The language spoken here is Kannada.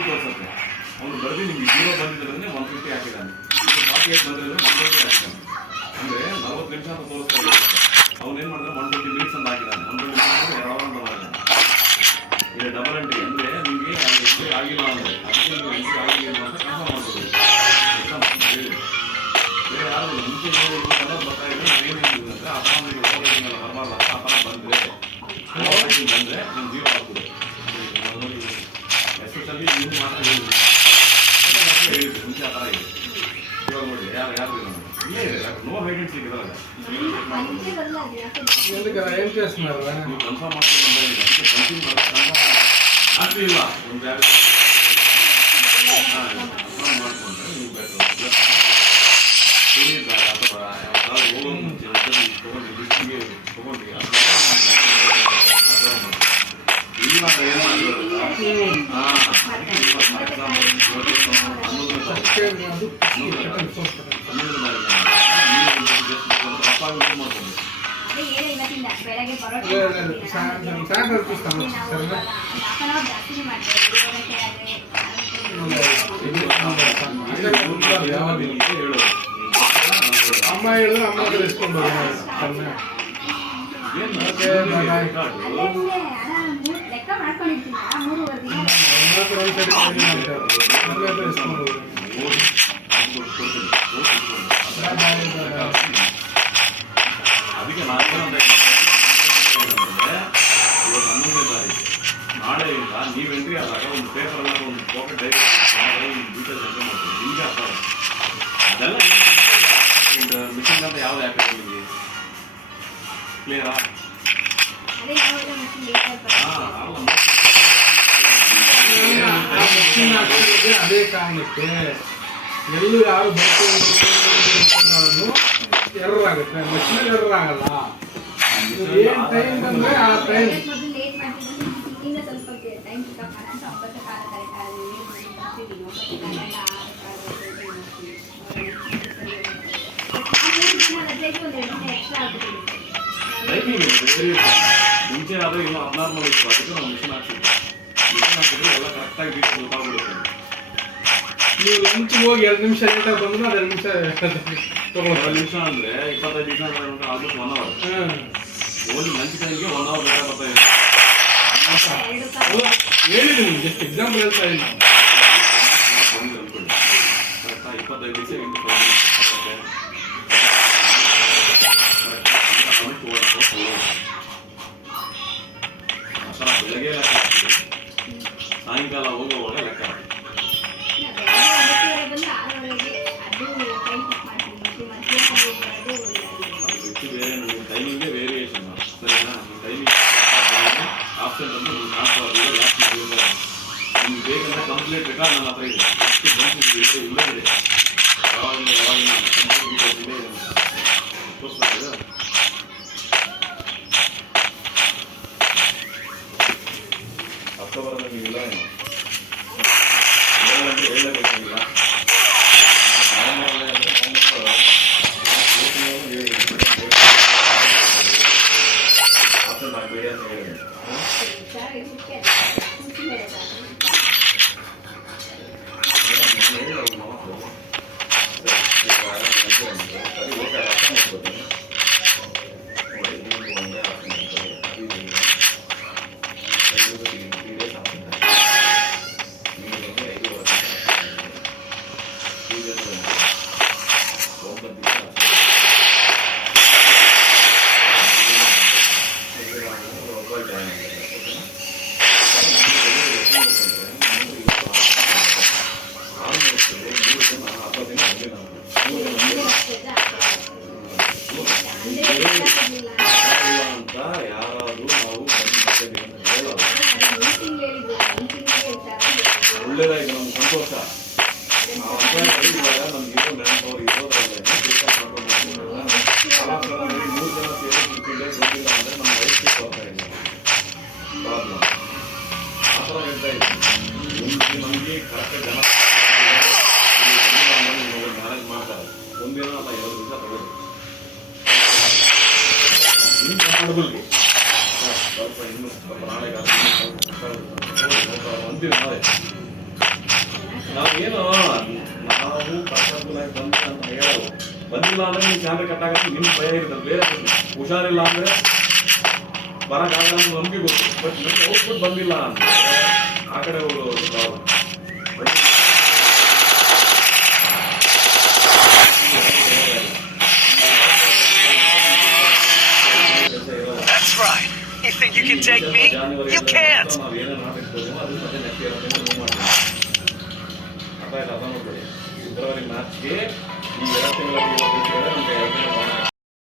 120 ತೋರಿಸುತ್ತೆ. ಅವ್ನು ಬರೆದು ನಿಮ್ಗೆ 0 ಬಂದಿದ್ರೆ 150 ಹಾಕಿದ್ದಾನೆ, 48 ಬಂದಿದ್ರೆ 120 ಹಾಕಿದ್ದಾನೆ. ಅಂದರೆ 40 ನಿಮಿಷ ಅಂತ ತೋರಿಸ್ತಾ ಇದ್ದಾರೆ. ಅವನೇನು ಮಾಡಿದ್ರೆ 120 ಮಿನಿಟ್ಸ್ ಅಂತ ಹಾಕಿದ್ದಾನೆ. 120 ಮಿನಿಟ್ಸ್ 2 ಅವರ್ ಅಂತ ಮಾಡಿದ್ದಾನೆ. ಈಗ ಡಬಲ್ ಎಂಟ್ರಿ ಅಂದರೆ ನಿಮಗೆ ಅಲ್ಲಿ ಎಂಟ್ರಿ ಆಗಿಲ್ಲ ಅಂದರೆ ಅದಕ್ಕೆ ನೀವು ಎಂಟ್ರಿ ಆಗಿಲ್ಲ ಅಂತ ಕನ್ಫರ್ಮ್ ಮಾಡ್ಬೋದು. ಹೇಳಿ ಬೇರೆ ಯಾರು ಮುಂಚೆ ನೋಡಿಲ್ಲ ಬರ್ತಾ ಇದ್ರೆ ಏನೇನು ಅಂದರೆ ಆ ಥರ ನೀವು ಓದೋದಿಲ್ಲ ಬರಬಾರ್ದು ಅಂತ ಆ ಥರ ಬಂದರೆ ಬಂದರೆ ನೀವು 0 ಆಗ್ಬೋದು. ಎಸ್ಪೆಷಲಿ ನೀವು ಮಾತ್ರ ಹೇಳಿದ್ರಿ ಮುಂಚೆ ಆ ಥರ ಇದೆ. ಇವಾಗ ನೋಡಿ ಯಾರು ಇಲ್ಲೇ ಇದೆ, ನೋ ಹೈಡೆನ್ಸಿ ಇರಲ್ಲ. ನೀವು ಕನ್ಫರ್ಮ್ ಮಾಡ್ಕೊಂಡು ಅದಕ್ಕೆ ಕಂಟಿನ್ಯೂ ಜಾಸ್ತಿ ಇಲ್ಲ. ಒಂದು ಯಾರು ಮಾಡ್ಕೊಂಡ್ರೆ ನೀವು ಬೆಟ್ರು ತಿಳಿಯಿದ್ದಾಗ ಅಥವಾ ಯಾವ ಹೋಗೋ ಮುಂಚೆ ತೊಗೊಂಡು ಲಿಸ್ಟಿಗೆ ತೊಗೊಂಡು ಇಲ್ಲ ಏನು ಅಮ್ಮ ಹೇಳಿದ್ರೆ ಅಮ್ಮ ಇಸ್ಕೊಂಡು ಅದಕ್ಕೆ ನಾಳೆಯಿಂದ ನೀವು ಎಂಟ್ರಿ ಆದಾಗ ಒಂದು ಪೇಪರೆಲ್ಲ ಒಂದು ಪಾಕೆಟ್ ಡೈರಿ ಡೀಟೇಲ್ಸ್ ಎಂಟ್ರಿ ಮಾಡ್ತೀವಿ. ನಿಮಗೆ ಅರ್ಥ ಅದೆಲ್ಲ ಮಿಷಿನ್ ಅಂತ ಯಾವ್ದು ಆ್ಯಪ್ ಇದೆ ನಿಮಗೆ ಕ್ಲಿಯರಾ? ಅದೇ ಕಾರಣಕ್ಕೆ ಎಲ್ಲೂ ಯಾರು ಬರ್ತೀವಿ ಎರರ್ ಆಗುತ್ತೆ, ಮಷಿನ್ ಎರರ್ ಆಗಲ್ಲ. ಏನು ಟೈಮ್ ಬಂದರೆ ಆ ಟೈಮ್ ಮುಂಚೆ ಆದರೆ ಇನ್ನೂ ಅಬ್ನಾರ್ಮಲ್ ಇತ್ತು. ಅದಕ್ಕೆ ನಾವು ಮಿಷನ್ ಹಾಕ್ತಿದ್ವಿ. ಮಿಷನ್ ಹಾಕಿದ್ರೆ ಎಲ್ಲ ಕರೆಕ್ಟಾಗಿ ಡೀಟೇಲ್ ಗೊತ್ತಾಗ್ಬಿಡುತ್ತೆ. ನೀವು ಲಂಚ್ಗೆ ಹೋಗಿ 2 ನಿಮಿಷ ಲೇಟಾಗಿ ಬಂದ್ರೆ ಅದು 2 ನಿಮಿಷ ತೊಗೊಳ್ಳೋದು. 2 ನಿಮಿಷ ಅಂದರೆ 25 ನಿಮಿಷ ಆಲ್ಮೋಸ್ಟ್ 1 ಅವರ್. ಓನ್ಲಿ ಲಂಚ್ ಟೈಮ್ಗೆ 1 ಅವರ್ ಬೇರೆ ಬರ್ತಾ ಇದೆ. ಹೇಳಿದ್ದೀನಿ ಜಸ್ಟ್ ಎಕ್ಸಾಂಪಲ್ ಹೇಳ್ತಾ ಇದ್ದೀನಿ. ಅನ್ಕೊಳ್ಳಿ ಕರೆಕ್ಟಾಗಿ 25 ನಿಮಿಷ ಬೆಳಗ್ಗೆ ಲೆಕ್ಕ ಹಾಕಿ ಸಾಯಂಕಾಲ ಹೋಗುವಾಗ ಲೆಕ್ಕ ಹಾಕಿ. ಅದು ಬಿಟ್ಟು ಬೇರೆ ನನಗೆ ಟೈಮಿಂಗೇ ವೇರಿಯೇಷನ್ ಸರಿನಾ? ಟೈಮಿಂಗ್ ಆಪ್ಷನ್ ಬಂದು ನೀವು 4 ಅವರ್ ಲಾಸ್ಟ್ ನಿಮ್ಗೆ ಬೇಕಂದ್ರೆ ಕಂಪ್ಲೀಟ್ ಬೇಕಾದ್ರೆ ನನ್ನ ಹತ್ರ ಇದೆ. ಎಷ್ಟು ಬಂದು ಇಲ್ಲೇ ಇದೆ ಯಾವಾಗಿನ ಕಂಪ್ಲೀಟ್ ಇದೆ ತೋರಿಸ್ತಾ ಇದೆ. ಅಕ್ಟೋಬರಲ್ಲಿ ನೀವಿಲ್ಲ ಏನು ಹೇಳಬೇಕಾಗಿಲ್ಲ. ನವೆಂಬರಲ್ಲಿ ಅಂದರೆ ಆಪ್ಷನ್ ಮಾಡಬೇಡಿ ಅಂತ ಹೇಳಿದೆ. ಒಳ್ಳೇದಾಯ್ತು, ನಮ್ಗೆ ಸಂತೋಷ. ನಮ್ಗೆ ನೆನಪವ್ರು ಇರೋದ್ರಲ್ಲೇ 3 ಜನ ಸೇರಿ ಗೊತ್ತಿಲ್ಲ ಅಂದರೆ ನಮ್ಮ ವಯಸ್ಸಿಗೆ ಬರ್ತಾ ಇಲ್ಲ ಪ್ರಾಬ್ಲಮ್. ಆ ಥರ ಹೇಳ್ತಾ ಇದ್ದೀನಿ. ನಮಗೆ ಕರೆಕ್ಟಾಗಿ ಜನ ಮ್ಯಾನೇಜ್ ಮಾಡ್ತಾರೆ. ಒಂದಿನ ಅಲ್ಲ 2 ದಿವಸ ತಗೊಳ್ಳಿ. ಇನ್ನು ಕಂಫರ್ಟಬಲ್ಗೆ ಸ್ವಲ್ಪ ಇನ್ನೂ ನಾಳೆಗೆ ಒಂದಿನ ನಾಳೆ ನಾವೇನು ನಾವು ಕಷ್ಟಪೂರ್ಣ ಬಂದ ಅಂತ ಹೇಳೋದು. ಬಂದಿಲ್ಲ ಅಂದ್ರೆ ನೀವು ಸ್ಯಾಲ್ರಿ ಕಟ್ಟಾಗತ್ತೆ, ನಿಮ್ಗೆ ಭಯ ಇರ್ತದೆ. ಬೇರೆ ಹುಷಾರಿಲ್ಲ ಅಂದ್ರೆ ಬರೋಕ್ಕಾಗಲ್ಲ ಅನ್ನೋ ನಂಬಿಕೆ ಗೊತ್ತು. ಬಟ್ ನಿಮ್ಗೆ ಔಟ್ಪುಟ್ ಬಂದಿಲ್ಲ ಅಂತ ಆ ಕಡೆ ಹೋಗೋದು That's right. You think you can take me? You can't. ನಾವು ಏನೇನು ಹಾಕಿರ್ತೀವೋ ಅದು ಮತ್ತೆ ನೆಕ್ಸ್ಟ್ ಇಯರ್ ಮೂವ್ ಮಾಡ್ತೀವಿ. ಅರ್ಥ ಮಾಡ್ಕೊಳ್ಳಿ. ಫೆಬ್ರವರಿ ಮಾರ್ಚ್ಗೆ ಈ 2 ತಿಂಗಳಲ್ಲಿ 20 ನಮಗೆ 2 ತಿಂಗಳು